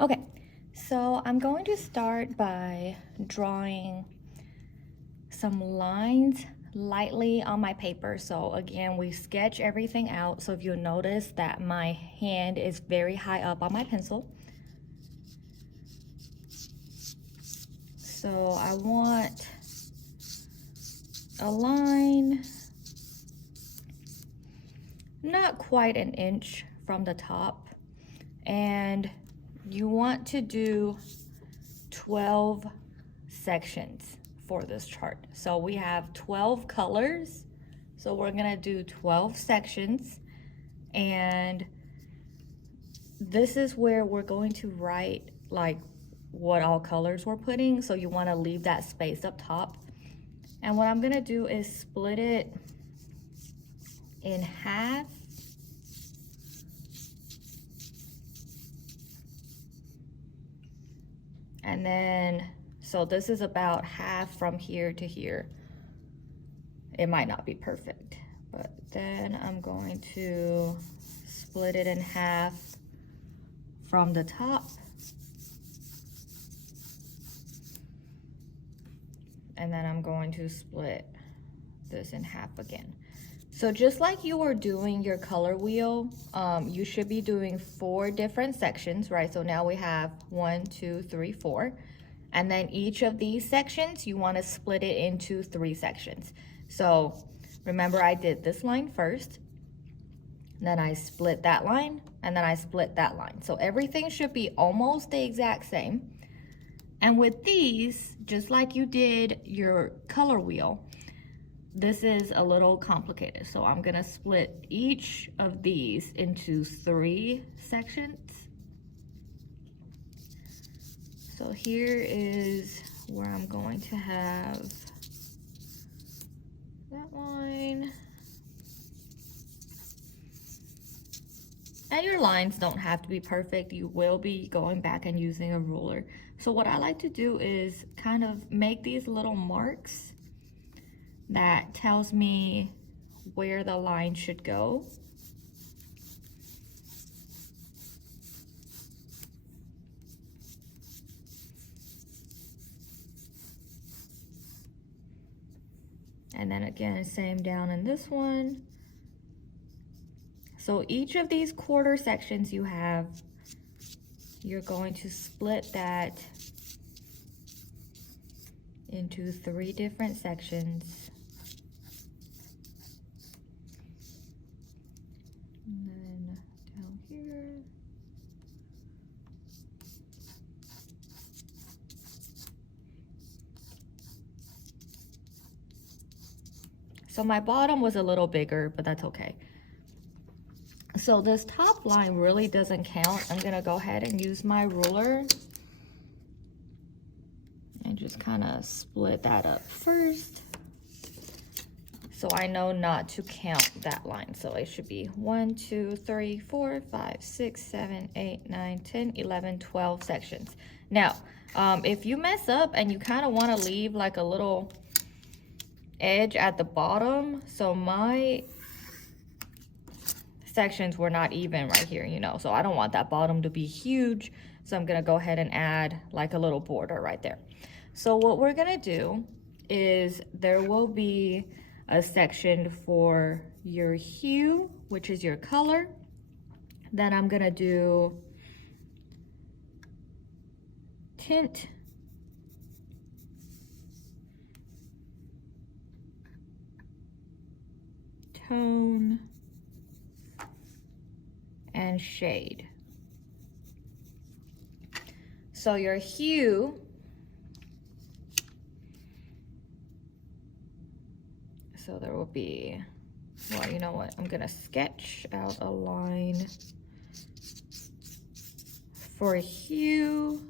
Okay, so I'm going to start by drawing some lines lightly on my paper. So again, we sketch everything out. So if you'll notice that my hand is very high up on my pencil. So I want a line not quite an inch from the top, and you want to do 12 sections for this chart. So we have 12 colors, so we're gonna do 12 sections, and this is where we're going to write like what all colors we're putting, so you want to leave that space up top. And what I'm gonna do is split it in half, and then so this is about half from here to here. It might not be perfect, but then I'm going to split it in half from the top, and then I'm going to split this in half again. So just like you were doing your color wheel, you should be doing 4 different sections, right? So now we have 1, 2, 3, 4. And then each of these sections, you want to split it into 3 sections. So remember, I did this line first, then I split that line, and then I split that line. So everything should be almost the exact same. And with these, just like you did your color wheel, this is a little complicated. So I'm gonna split each of these into 3 sections. So here is where I'm going to have that line. And your lines don't have to be perfect. You will be going back and using a ruler. So what I like to do is kind of make these little marks that tells me where the line should go. And then again, same down in this one. So each of these quarter sections you have, you're going to split that into 3 different sections. And then down here. So my bottom was a little bigger, but that's okay. So this top line really doesn't count. I'm gonna go ahead and use my ruler and just kind of split that up first, so I know not to count that line. So it should be 1, 2, 3, 4, 5, 6, 7, 8, 9, 10, 11, 12 sections. Now, if you mess up and you kind of want to leave like a little edge at the bottom, so my sections were not even right here, you know, so I don't want that bottom to be huge, so I'm gonna go ahead and add like a little border right there. So what we're gonna do is there will be a section for your hue, which is your color. Then I'm gonna do tint, tone, and shade. So your hue, so there will be, well, you know what, I'm gonna sketch out a line for hue.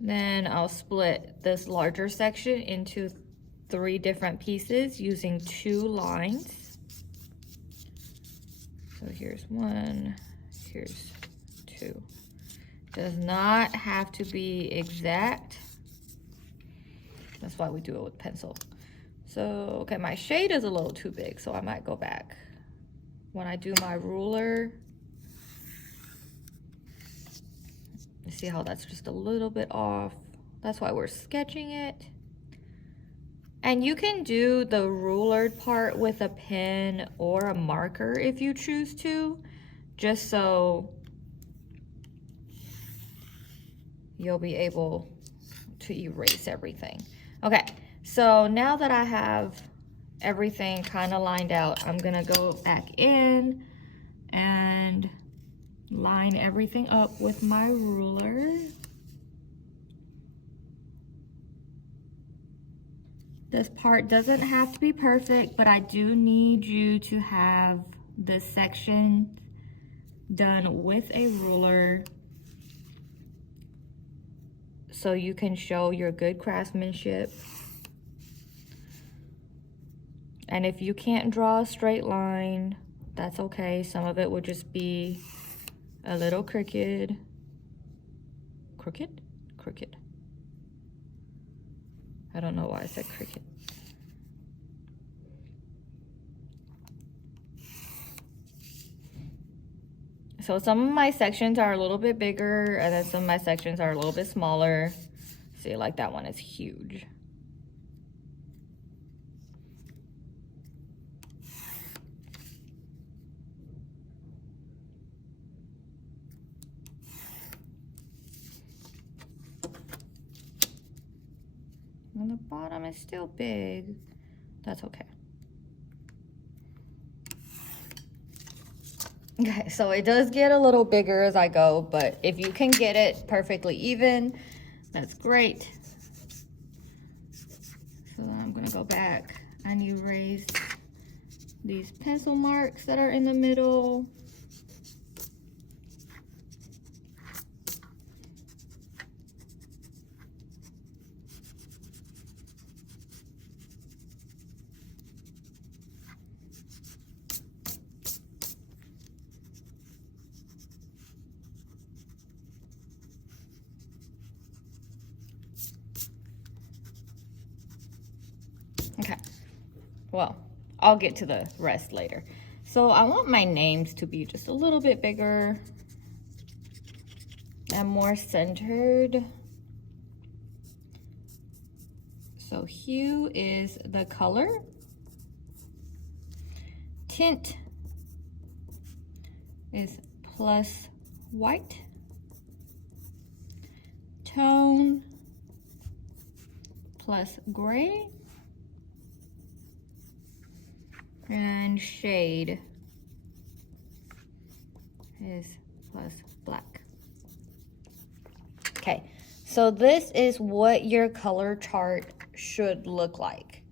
Then I'll split this larger section into 3 different pieces using 2 lines. So here's 1, here's 2. Does not have to be exact. That's why we do it with pencil. So, okay, my shade is a little too big, so I might go back. When I do my ruler, See how that's just a little bit off? That's why we're sketching it. And you can do the rulered part with a pen or a marker if you choose to, just so you'll be able to erase everything. Okay, so now that I have everything kind of lined out, I'm gonna go back in and line everything up with my ruler. This part doesn't have to be perfect, but I do need you to have the section done with a ruler so you can show your good craftsmanship. And if you can't draw a straight line, that's okay. Some of it will just be a little crooked. Crooked? Crooked. I don't know why I said cricket. So some of my sections are a little bit bigger, and then some of my sections are a little bit smaller. See, like that one is huge. And the bottom is still big. That's okay. Okay, so it does get a little bigger as I go, but if you can get it perfectly even, that's great. So then I'm gonna go back and erase these pencil marks that are in the middle. Okay, well, I'll get to the rest later. So I want my names to be just a little bit bigger and more centered. So hue is the color. Tint is plus white. Tone plus gray. And shade is plus black. Okay, so this is what your color chart should look like.